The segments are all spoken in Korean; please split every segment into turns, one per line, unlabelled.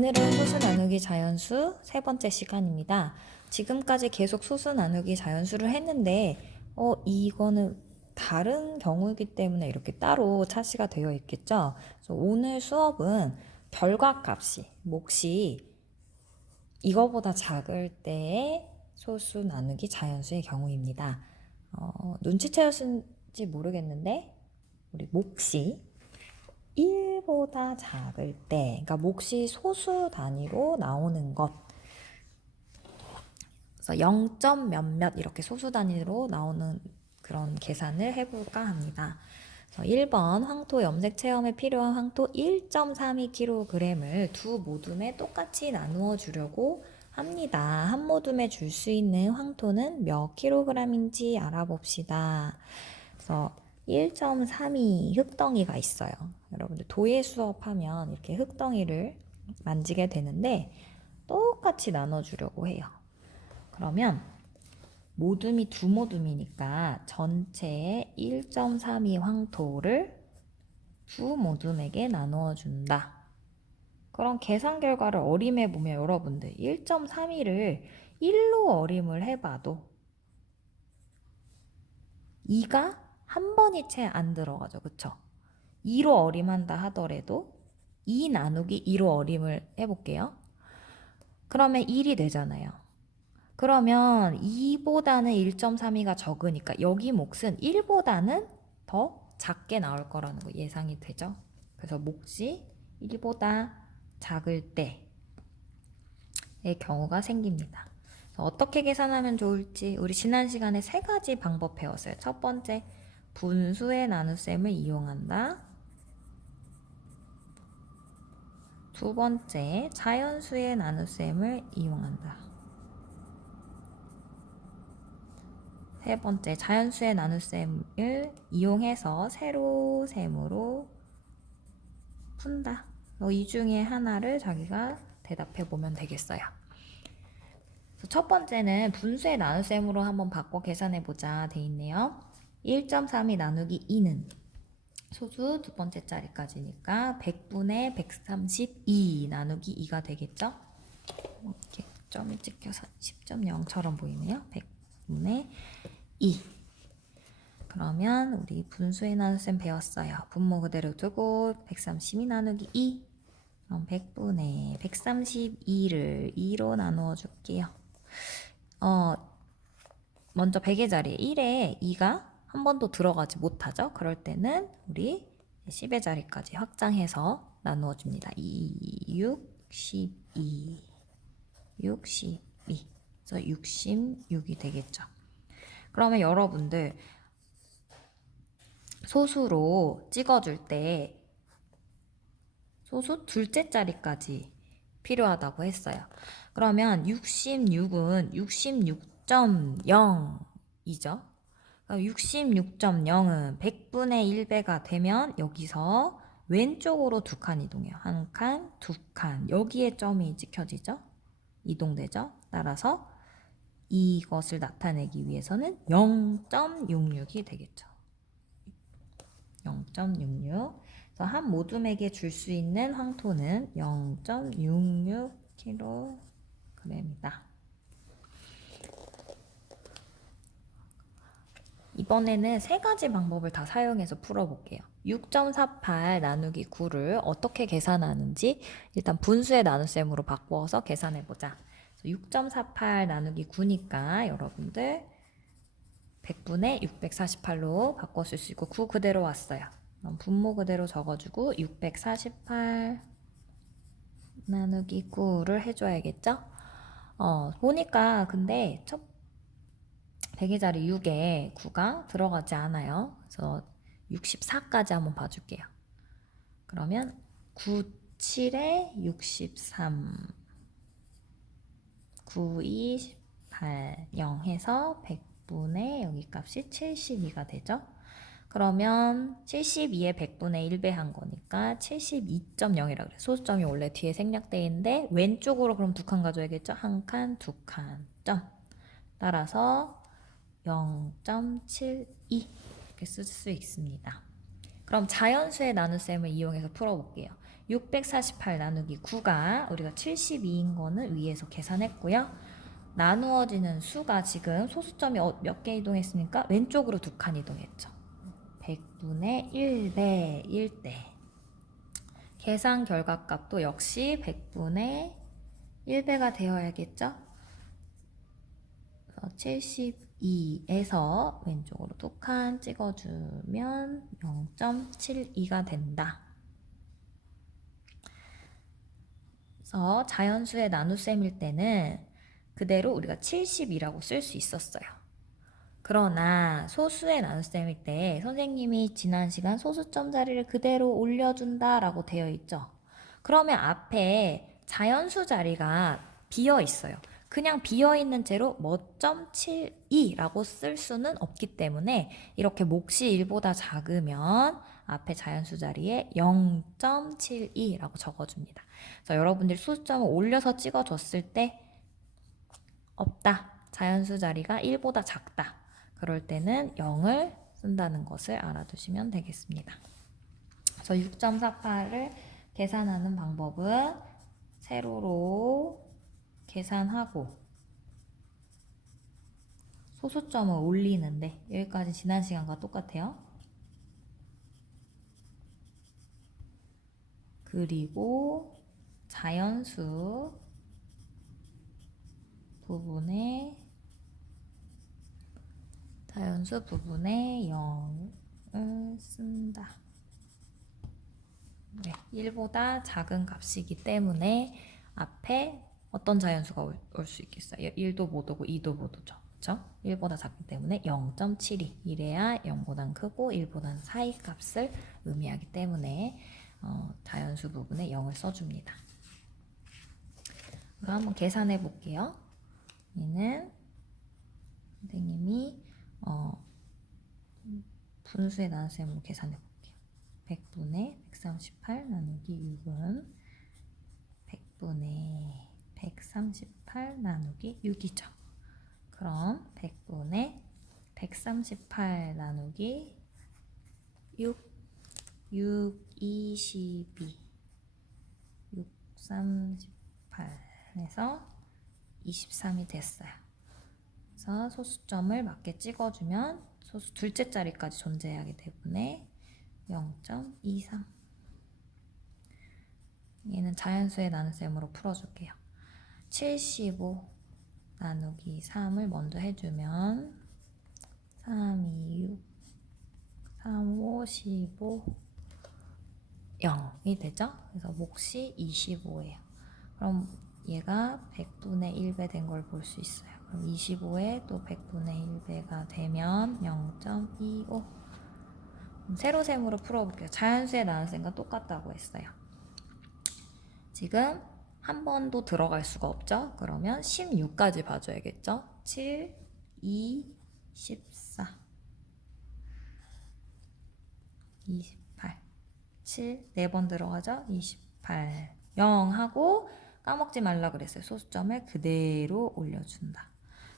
오늘은 소수 나누기 자연수 세 번째 시간입니다. 지금까지 계속 소수 나누기 자연수를 했는데, 어, 이거는 다른 경우이기 때문에 이렇게 따로 차시가 되어 있겠죠? 오늘 수업은 결과값이, 몫이 이거보다 작을 때의 소수 나누기 자연수의 경우입니다. 어, 눈치채셨는지 모르겠는데, 우리 몫이 1보다 작을 때, 그러니까 몫이 소수 단위로 나오는 것. 그래서 0점 몇몇 이렇게 소수 단위로 나오는 그런 계산을 해볼까 합니다. 그래서 1번 황토 염색 체험에 필요한 황토 1.32kg을 두 모둠에 똑같이 나누어 주려고 합니다. 한 모둠에 줄 수 있는 황토는 몇 킬로그램인지 알아봅시다. 그래서 1.32 흙덩이가 있어요. 여러분들 도예 수업하면 이렇게 흙덩이를 만지게 되는데 똑같이 나눠주려고 해요. 그러면 모둠이 두 모둠이니까 전체의 1.32 황토를 두 모둠에게 나누어 준다. 그런 계산 결과를 어림해 보면 여러분들 1.32를 1로 어림을 해봐도 2가 한 번이 채 안 들어가죠. 그쵸? 2로 어림한다 하더라도 2 나누기 2로 어림을 해볼게요. 그러면 1이 되잖아요. 그러면 2보다는 1.32가 적으니까 여기 몫은 1보다는 더 작게 나올 거라는 거 예상이 되죠. 그래서 몫이 1보다 작을 때의 경우가 생깁니다. 어떻게 계산하면 좋을지 우리 지난 시간에 세 가지 방법 배웠어요. 첫 번째, 분수의 나눗셈을 이용한다. 두 번째, 자연수의 나눗셈을 이용한다. 세 번째, 자연수의 나눗셈을 이용해서 세로 셈으로 푼다. 어, 이 중에 하나를 자기가 대답해 보면 되겠어요. 첫 번째는 분수의 나눗셈으로 한번 바꿔 계산해 보자 돼 있네요. 1.32 나누기 2는 소수 두 번째 자리까지니까 100분의 132 나누기 2가 되겠죠? 이렇게 점이 찍혀서 10.0처럼 보이네요. 100분의 2. 그러면 우리 분수의 나눗셈 배웠어요. 분모 그대로 두고 132 나누기 2. 그럼 100분의 132를 2로 나누어 줄게요. 어, 먼저 100의 자리에 1에 2가 한 번도 들어가지 못하죠. 그럴 때는 우리 10의 자리까지 확장해서 나누어 줍니다. 2, 6, 12, 62. 그래서 66이 되겠죠. 그러면 여러분들 소수로 찍어줄 때 소수 둘째 자리까지 필요하다고 했어요. 그러면 66은 66.0이죠. 66.0은 100분의 1배가 되면 여기서 왼쪽으로 두 칸 이동해요. 한 칸, 두 칸. 여기에 점이 찍혀지죠? 이동되죠? 따라서 이것을 나타내기 위해서는 0.66이 되겠죠. 0.66. 그래서 한 모둠에게 줄 수 있는 황토는 0.66kg입니다. 이번에는 세 가지 방법을 다 사용해서 풀어볼게요. 6.48 나누기 9를 어떻게 계산하는지 일단 분수의 나눗셈으로 바꿔서 계산해보자. 6.48 나누기 9니까 여러분들 100분의 648로 바꿨을 수 있고 9 그대로 왔어요. 분모 그대로 적어주고 648 나누기 9를 해줘야겠죠? 어, 보니까 근데 첫 100의 자리 6에 9가 들어가지 않아요. 그래서 64까지 한번 봐줄게요. 그러면 9, 7에 63 9, 2, 8, 0 해서 100분의 여기 값이 72가 되죠. 그러면 72에 100분의 1배 한 거니까 72.0이라 그래. 소수점이 원래 뒤에 생략되어 있는데 왼쪽으로 그럼 두 칸 가져야겠죠? 한 칸, 두 칸, 점. 따라서 0.72 이렇게 쓸 수 있습니다. 그럼 자연수의 나눗셈을 이용해서 풀어볼게요. 648 나누기 9가 우리가 72인 거는 위에서 계산했고요. 나누어지는 수가 지금 소수점이 어, 몇개 이동했습니까? 왼쪽으로 두 칸 이동했죠. 100분의 1배 1대. 계산 결과값도 역시 100분의 1배가 되어야겠죠? 72에서 왼쪽으로 두 칸 찍어주면 0.72가 된다. 그래서 자연수의 나눗셈일 때는 그대로 우리가 70이라고 쓸 수 있었어요. 그러나 소수의 나눗셈일 때 선생님이 지난 시간 소수점 자리를 그대로 올려준다라고 되어 있죠. 그러면 앞에 자연수 자리가 비어 있어요. 그냥 비어 있는 채로 뭐 .72라고 쓸 수는 없기 때문에 이렇게 몫이 1보다 작으면 앞에 자연수 자리에 0.72라고 적어줍니다. 그래서 여러분들이 소수점을 올려서 찍어줬을 때 없다. 자연수 자리가 1보다 작다. 그럴 때는 0을 쓴다는 것을 알아두시면 되겠습니다. 그래서 6.48을 계산하는 방법은 세로로 계산하고 소수점을 올리는데 여기까지 지난 시간과 똑같아요. 그리고 자연수 부분에 자연수 부분에 0을 쓴다. 네, 1보다 작은 값이기 때문에 앞에 어떤 자연수가 올 수 있겠어요? 1도 못 오고 2도 못 오죠. 그렇죠? 1보다 작기 때문에 0.72 이래야 0보단 크고 1보단 사이 값을 의미하기 때문에 어, 자연수 부분에 0을 써줍니다. 그럼 한번 계산해 볼게요. 얘는 선생님이 어, 분수의 나눗셈으로 계산해 볼게요. 100분의 138 나누기 6은 100분의 138 나누기 6이죠. 그럼 100분의 138 나누기 6 6 22 6 38에서 23이 됐어요. 그래서 소수점을 맞게 찍어주면 소수 둘째 자리까지 존재하기 때문에 0.23 얘는 자연수의 나눗셈으로 풀어줄게요. 75 나누기 3을 먼저 해주면 3, 2, 6, 3, 5, 15, 0이 되죠? 그래서 몫이 25예요. 그럼 얘가 100분의 1배 된 걸 볼 수 있어요. 그럼 25에 또 100분의 1배가 되면 0.25 세로셈으로 풀어볼게요. 자연수의 나눗셈과 똑같다고 했어요. 지금 한 번도 들어갈 수가 없죠? 그러면 16까지 봐줘야겠죠? 7, 2, 14 28 7, 4번 들어가죠? 28 0 하고 까먹지 말라 그랬어요. 소수점을 그대로 올려준다.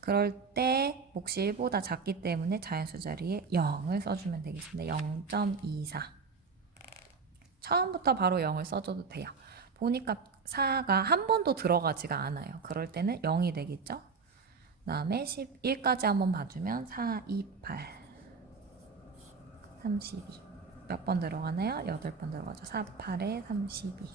그럴 때 몫이 1보다 작기 때문에 자연수 자리에 0을 써주면 되겠습니다. 0.24 처음부터 바로 0을 써줘도 돼요. 보니까 4가 한 번도 들어가지가 않아요. 그럴 때는 0이 되겠죠? 그 다음에 11까지 한번 봐주면 4, 2, 8 32 몇 번 들어가나요? 8번 들어가죠. 4, 8에 32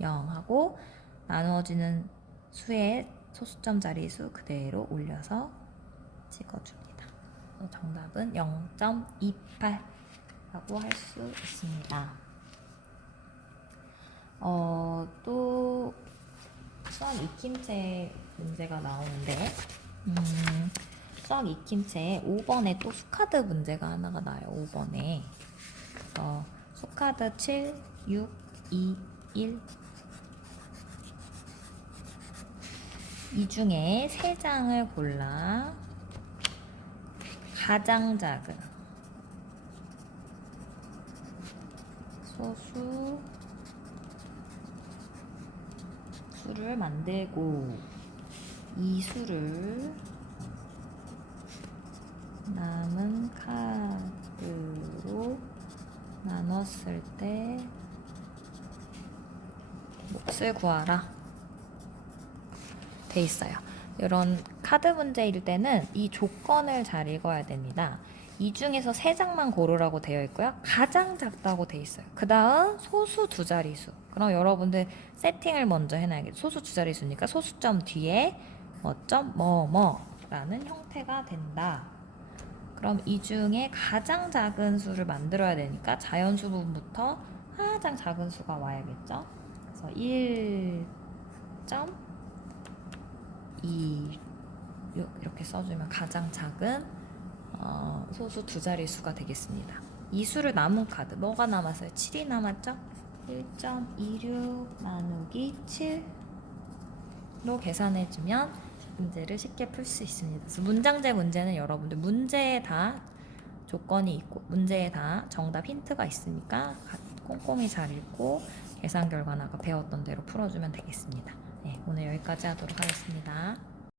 0 하고 나누어지는 수의 소수점 자리 수 그대로 올려서 찍어줍니다. 정답은 0.28라고 할 수 있습니다. 어, 또 수학 익힘체 문제가 나오는데 음, 수학 익힘체 5번에 또 수카드 문제가 하나가 나요. 5번에 어, 수카드 7, 6, 2, 1 이 중에 세 장을 골라 가장 작은 소수 수를 만들고 이 수를 남은 카드로 나눴을 때 몫을 구하라 돼 있어요. 이런 카드 문제일 때는 이 조건을 잘 읽어야 됩니다. 이 중에서 세 장만 고르라고 되어 있고요. 가장 작다고 돼 있어요. 그 다음 소수 두 자리수. 그럼 여러분들 세팅을 먼저 해놔야겠죠. 소수 두 자리수니까 소수점 뒤에 뭐점 뭐뭐라는 형태가 된다. 그럼 이 중에 가장 작은 수를 만들어야 되니까 자연수 부분부터 가장 작은 수가 와야겠죠. 그래서 1점 2 이렇게 써주면 가장 작은 어, 소수 두 자리 수가 되겠습니다. 이 수를 남은 카드 뭐가 남았어요? 7이 남았죠? 1.26 나누기 7로 계산해주면 문제를 쉽게 풀 수 있습니다. 그래서 문장제 문제는 여러분들 문제에 다 조건이 있고 문제에 다 정답 힌트가 있으니까 가- 꼼꼼히 잘 읽고 계산 결과나 아까 배웠던 대로 풀어주면 되겠습니다. 네, 오늘 여기까지 하도록 하겠습니다.